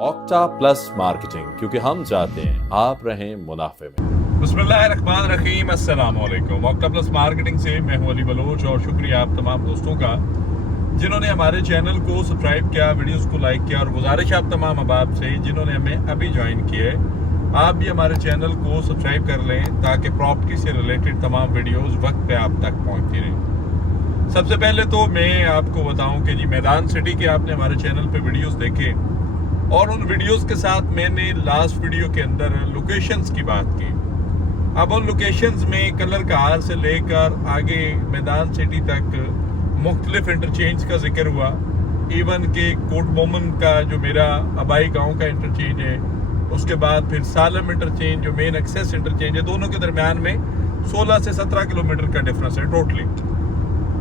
Octa plus marketing, क्योंकि हम चाहते हैं आप रहें मुनाफे में। बिस्मिल्लाहिर्रहमानिर्रहीम, अस्सलाम वालेकुम। ऑक्टा प्लस मार्केटिंग से मैं हूं अली बलोच और शुक्रिया आप तमाम दोस्तों का जिन्होंने हमारे चैनल को सब्सक्राइब किया, वीडियोस को लाइक किया, और गुजारिश आप तमाम अहबाब से जिन्होंने हमें अभी ज्वाइन किया है, आप भी हमारे चैनल को सब्सक्राइब कर लें ताकि प्रॉपर्टी से रिलेटेड तमाम वीडियोस वक्त पे आप तक पहुंचती रहें। सबसे पहले तो मैं आपको बताऊं कि जी मैदान सिटी के आपने हमारे चैनल पे वीडियोस देखे और उन वीडियोस के साथ मैंने लास्ट वीडियो के अंदर लोकेशंस की बात की। अब उन लोकेशंस में कलर कार से लेकर आगे मैदान सिटी तक मुख्तलिफ इंटरचेंज का जिक्र हुआ। इवन के कोट मोमन का जो मेरा आबाई गांव का इंटरचेंज है, उसके बाद फिर सालम इंटरचेंज जो मेन एक्सेस इंटरचेंज है, दोनों के दरमियान में 16 से 17 किलोमीटर का डिफरेंस है टोटली।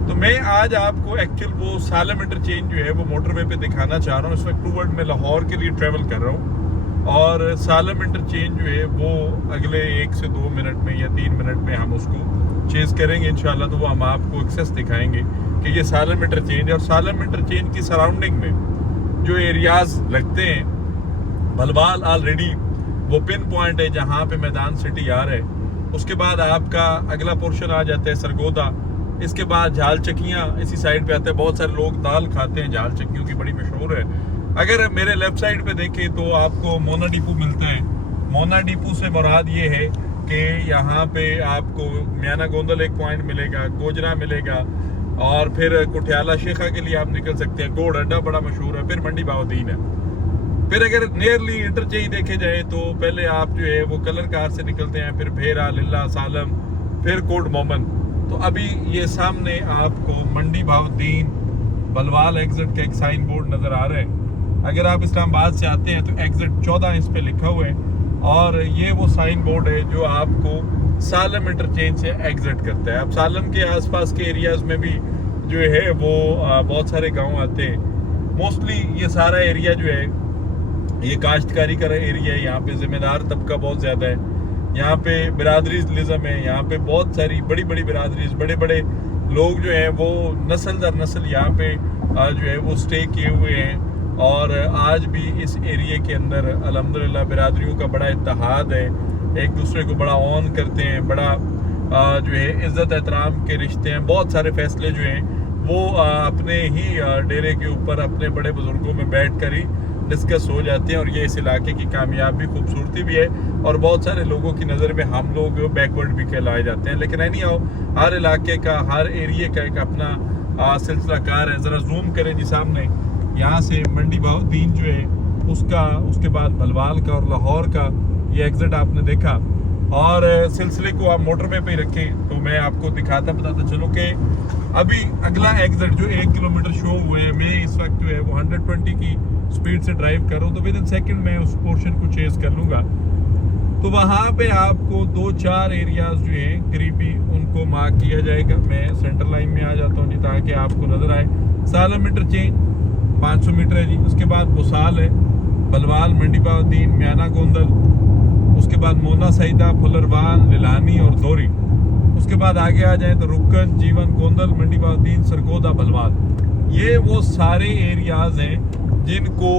तो मैं आज आपको एक्चुअल वो सालम इंटरचेंज जो है वो मोटरवे पे दिखाना चाह रहा हूँ। इस वक्त टूवर्ड मैं लाहौर के लिए ट्रेवल कर रहा हूँ और सालम इंटरचेंज जो है वो अगले 1 से 2 मिनट में या 3 मिनट में हम उसको चेज करेंगे इंशाल्लाह। तो वो हम आपको एक्सेस दिखाएंगे कि ये सालम इंटरचेंज है। और सालम इंटरचेंज की सराउंडिंग में जो एरियाज लगते हैं, भलवाल ऑलरेडी वो पिन पॉइंट है जहाँ पे मैदान सिटी आ रहा है। उसके बाद आपका अगला पोर्शन आ जाता है सरगोदा। इसके बाद झाल चक्कियाँ इसी साइड पे आते हैं। बहुत सारे लोग दाल खाते हैं, झाल चक्कियों की बड़ी मशहूर है। अगर मेरे लेफ्ट साइड पे देखें तो आपको मोना डिपो मिलता है। मोना डिपो से मुराद ये है कि यहाँ पे आपको मियाना गोंदल एक पॉइंट मिलेगा, गोजरा मिलेगा, और फिर कुठियाला शेखा के लिए आप निकल सकते हैं। गोड़ अड्डा बड़ा मशहूर है, फिर मंडी बाउद्दीन है। फिर अगर नियरली इंटरचेंज देखे जाए तो पहले आप जो है वो कलर कार से निकलते हैं, फिर भेरा, लिल्ला, सालम, फिर कोट मोमन। तो अभी ये सामने आपको मंडी बाउद्दीन बलवाल एग्जिट का एक साइन बोर्ड नजर आ रहा है। अगर आप इस्लामाबाद से आते हैं तो एग्जिट 14 इस पे लिखा हुआ है, और ये वो साइन बोर्ड है जो आपको सालम इंटरचेंज से एग्जिट करता है। अब सालम के आसपास के एरियाज में भी जो है वो बहुत सारे गांव आते हैं। मोस्टली ये सारा एरिया जो है ये काश्तकारी का एरिया है। यहाँ पे जिम्मेदार तबका बहुत ज़्यादा है, यहाँ पे बिरादरीज़म है, यहाँ पे बहुत सारी बड़ी बड़ी बिरादरीज, बड़े बड़े लोग जो हैं वो नस्ल दर नस्ल यहाँ पे जो है वो स्टे किए हुए हैं। और आज भी इस एरिया के अंदर अल्हम्दुलिल्लाह बिरादरियों का बड़ा इत्तेहाद है, एक दूसरे को बड़ा ऑन करते हैं, बड़ा जो है इज़्ज़त एहतराम के रिश्ते हैं। बहुत सारे फैसले जो हैं वो अपने ही डेरे के ऊपर अपने बड़े बुजुर्गों में बैठ कर ही डिस्कस हो जाते हैं। और ये इस इलाके की कामयाबी खूबसूरती भी है, और बहुत सारे लोगों की नज़र में हम लोग बैकवर्ड भी कहलाए जाते हैं। लेकिन एनी हाउ हर इलाके का, हर एरिया का एक अपना सिलसिला कार है। ज़रा जूम करें जी सामने, यहाँ से मंडी बाउद्दीन जो है उसका, उसके बाद भलवाल का और लाहौर का ये एग्जिट आपने देखा। और सिलसिले को आप मोटरवे पे ही रखें तो मैं आपको दिखाता बताता चलो कि अभी अगला एग्जिट जो 1 किलोमीटर शो हुए है, मैं इस वक्त जो है वो 120 की स्पीड से ड्राइव कर रहा हूँ। तो विद इन सेकेंड मैं उस पोर्शन को चेज कर लूँगा। तो वहाँ पे आपको 2-4 एरियाज जो हैं करीबी उनको मार्क किया जाएगा। मैं सेंटर लाइन में आ जाता हूँ जी ताकि आपको नज़र आए। सालम इंटरचेंज 500 मीटर है जी। उसके बाद बुसाल है, बलवाल, मंडी बाउद्दीन, मियाना गोंदल, उसके बाद मोना सईदा, फुलरवान, लिलानी और दोरी। उसके बाद आगे आ जाए तो रुकन, जीवन, गोंदल, मंडी बाउद्दीन, सरगोदा, बलवाल। ये वो सारे एरियाज हैं जिनको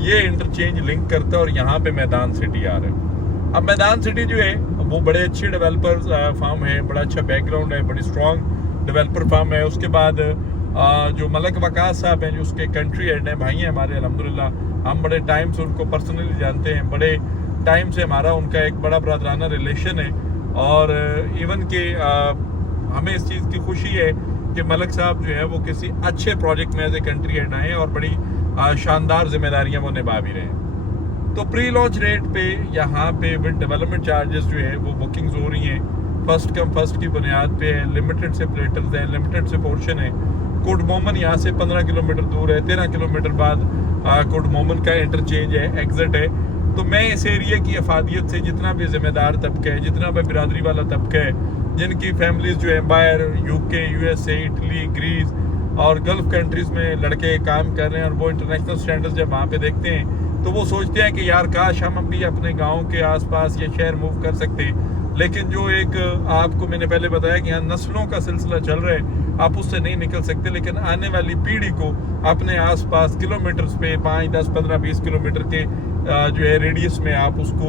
ये इंटरचेंज लिंक करता है, और यहाँ पे मैदान सिटी आ रहा है। अब मैदान सिटी जो है वो बड़े अच्छे डेवलपर्स फार्म है, बड़ा अच्छा बैकग्राउंड है, बड़ी स्ट्रॉन्ग डेवलपर फार्म है। उसके बाद जो मलक वकास साहब हैं जो उसके कंट्री हेड हैं, भाई हैं हमारे अल्हम्दुलिल्लाह, हम बड़े टाइम से उनको पर्सनली जानते हैं। बड़े टाइम से हमारा उनका एक बड़ा ब्रदराना रिलेशन है। और इवन के हमें इस चीज़ की खुशी है कि मलक साहब जो है वो किसी अच्छे प्रोजेक्ट में एज ए कंट्री हेड आए और बड़ी शानदार जिम्मेदारियां वो निभा भी रहे हैं। तो प्री लॉन्च रेट पे यहाँ पे विद डेवलपमेंट चार्जेस जो है वो बुकिंग्स हो रही हैं, फर्स्ट कम फर्स्ट की बुनियाद पे है। लिमिटेड से प्लेटर्स हैं, लिमिटेड से पोर्शन है। कोट मोमन यहाँ से 15 किलोमीटर दूर है, 13 किलोमीटर बाद कोट मोमन का इंटरचेंज है, एग्जिट है। तो मैं इस एरिया की अफादियत से जितना भी जिम्मेदार तबका है, जितना भी बिरादरी वाला तबका है, जिनकी फैमिलीज जो है बाहर यूके, यूएसए, इटली, ग्रीस और गल्फ कंट्रीज़ में लड़के काम कर रहे हैं, और वो इंटरनेशनल स्टैंडर्ड्स जब वहाँ पे देखते हैं तो वो सोचते हैं कि यार काश हम भी अपने गाँव के आसपास या शहर मूव कर सकते हैं। लेकिन जो एक आपको मैंने पहले बताया कि यहाँ नस्लों का सिलसिला चल रहा है, आप उससे नहीं निकल सकते, लेकिन आने वाली पीढ़ी को अपने आसपास किलोमीटर्स पे 5, 10, 15, 20 किलोमीटर के जो है रेडियस में आप उसको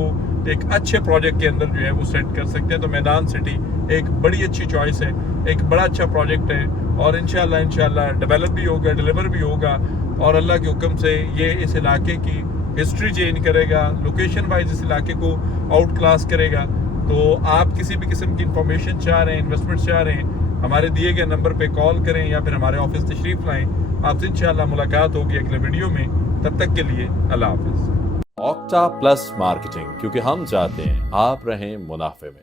एक अच्छे प्रोजेक्ट के अंदर जो है वो सेट कर सकते हैं। तो मैदान सिटी एक बड़ी अच्छी चॉइस है, एक बड़ा अच्छा प्रोजेक्ट है और इंशाल्लाह डेवलप भी होगा, डिलीवर भी होगा और अल्लाह के हुक्म से ये इस इलाके की हिस्ट्री चेंज करेगा, लोकेशन वाइज इस इलाके को आउट क्लास करेगा। तो आप किसी भी किस्म की इंफॉर्मेशन चाह रहे हैं, इन्वेस्टमेंट चाह रहे हैं, हमारे दिए गए नंबर पे कॉल करें या फिर हमारे ऑफिस तशरीफ लाएं। आपसे इंशाल्लाह मुलाकात होगी अगले वीडियो में। तब तक के लिए अल्लाह हाफिज। ऑक्टा प्लस मार्केटिंग, क्योंकि हम चाहते हैं आप रहें मुनाफे में।